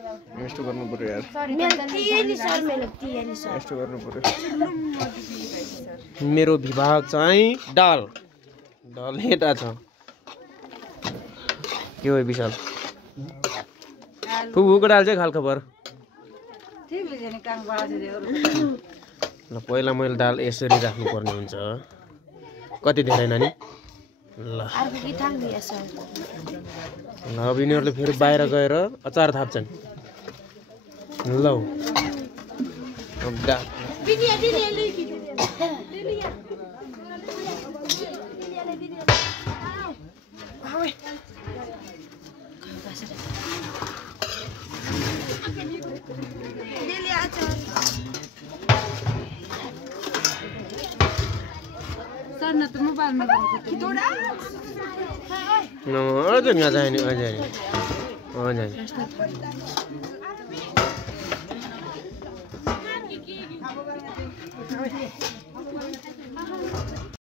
यस्तो गर्नु पर्यो यार यस्तो गर्नु पर्यो मेरो विभाग चाहिँ दाल दाल हेटा छ के हो विशाल फुफुको दाल चाहिँ खाल खबर ल पहिला मैले दाल यसरी राख्नु पर्ने हुन्छ कति धेरै नानी ल अब यिनीहरूले फेरि बाहिर गएर अचार थाप्छन् ल अब दाल अझै यहाँ जाने अझै